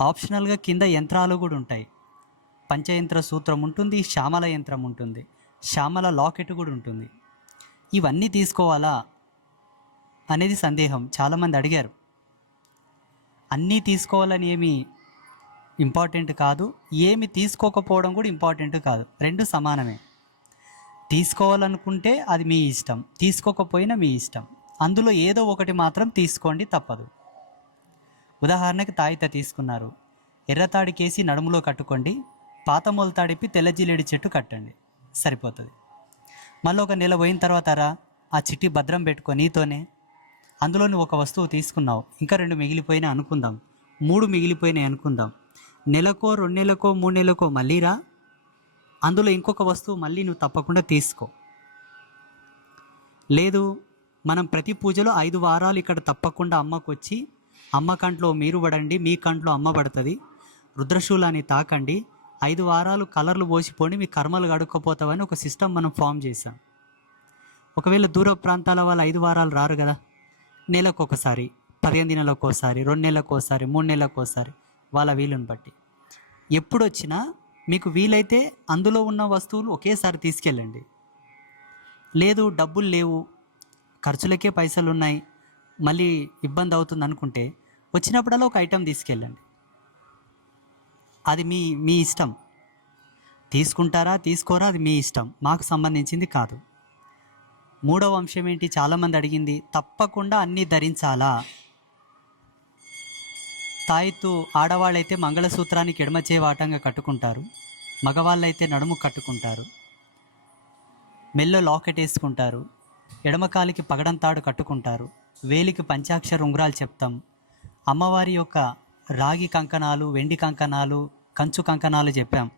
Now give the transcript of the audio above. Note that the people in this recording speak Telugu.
ఆప్షనల్గా కింద యంత్రాలు కూడా ఉంటాయి. పంచయంత్ర సూత్రం ఉంటుంది, శ్యామల యంత్రం ఉంటుంది, శ్యామల లాకెట్ కూడా ఉంటుంది. ఇవన్నీ తీసుకోవాలా అనేది సందేహం. చాలామంది అడిగారు. అన్నీ తీసుకోవాలని ఏమి ఇంపార్టెంట్ కాదు, ఏమి తీసుకోకపోవడం కూడా ఇంపార్టెంట్ కాదు, రెండు సమానమే. తీసుకోవాలనుకుంటే అది మీ ఇష్టం, తీసుకోకపోయినా మీ ఇష్టం. అందులో ఏదో ఒకటి మాత్రం తీసుకోండి, తప్పదు. ఉదాహరణకి తాయిత తీసుకున్నారు, ఎర్రతాడికేసి నడుములో కట్టుకోండి, పాత మొలతాడిపి తెల్లజిలేడి చెట్టు కట్టండి, సరిపోతుంది. మళ్ళీ ఒక నెల పోయిన తర్వాత ఆ చిట్టి భద్రం పెట్టుకో నీతోనే. అందులో నువ్వు ఒక వస్తువు తీసుకున్నావు, ఇంకా 2 మిగిలిపోయినాయి అనుకుందాం, 3 మిగిలిపోయినాయి అనుకుందాం. నెలకో 2 నెలలకో 3 నెలలకో మళ్ళీ రా, అందులో ఇంకొక వస్తువు మళ్ళీ నువ్వు తప్పకుండా తీసుకో. లేదు, మనం ప్రతి పూజలో 5 వారాలు ఇక్కడ తప్పకుండా అమ్మకు వచ్చి, అమ్మ కంట్లో మీరు పడండి, మీ కంట్లో అమ్మ పడుతుంది, రుద్రశూలాన్ని తాకండి, 5 వారాలు కలర్లు పోసిపోండి, మీ కర్మలు గడుక్కపోతావని ఒక సిస్టమ్ మనం ఫామ్ చేసాం. ఒకవేళ దూర ప్రాంతాల వాళ్ళు 5 వారాలు రారు కదా, నెలకు ఒకసారి, 15 దినాలకు ఒకసారి, 2 నెలలకు ఒకసారి, 3 నెలలకు ఒకసారి, వాళ్ళ వీలుని బట్టి ఎప్పుడు వచ్చినా మీకు వీలైతే అందులో ఉన్న వస్తువులు ఒకేసారి తీసుకెళ్ళండి. లేదు, డబ్బులు లేవు, ఖర్చులకే పైసలు ఉన్నాయి, మళ్ళీ ఇబ్బంది అవుతుంది అనుకుంటే వచ్చినప్పుడల్లా ఒక ఐటెం తీసుకెళ్ళండి. అది మీ మీ ఇష్టం. తీసుకుంటారా తీసుకోరా అది మీ ఇష్టం, మాకు సంబంధించింది కాదు. 3వ అంశం ఏంటి, చాలామంది అడిగింది, తప్పకుండా అన్నీ ధరించాలా? తాయిత్తు ఆడవాళ్ళైతే మంగళసూత్రానికి ఎడమ చేయి వాటంగా కట్టుకుంటారు, మగవాళ్ళైతే నడుము కట్టుకుంటారు, మెల్లో లాకెట్ వేసుకుంటారు, ఎడమకాలికి పగడంతాడు కట్టుకుంటారు, వేలికి పంచాక్షర ఉంగరాలు చెప్తాం, అమ్మవారి యొక్క రాగి కంకణాలు, వెండి కంకణాలు, కంచు కంకణాలు చెప్పాం.